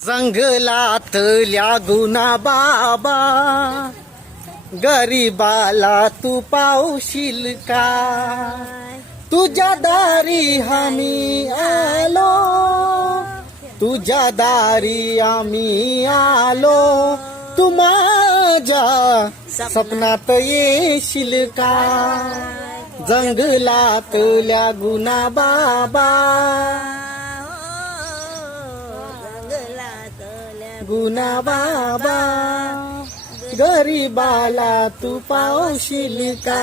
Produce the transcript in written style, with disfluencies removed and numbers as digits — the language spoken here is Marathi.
जंगलातल्या गुना बाबा, गरीबाला तू पावशील का? तुझ्या दारी आम्ही आलो, तुझ्या दारी आम्ही आलो, तू माझ्या सपनात येशील का? जंगलातल्या गुना बाबा, गुना बाबा, गरीबाला तू पावशील का?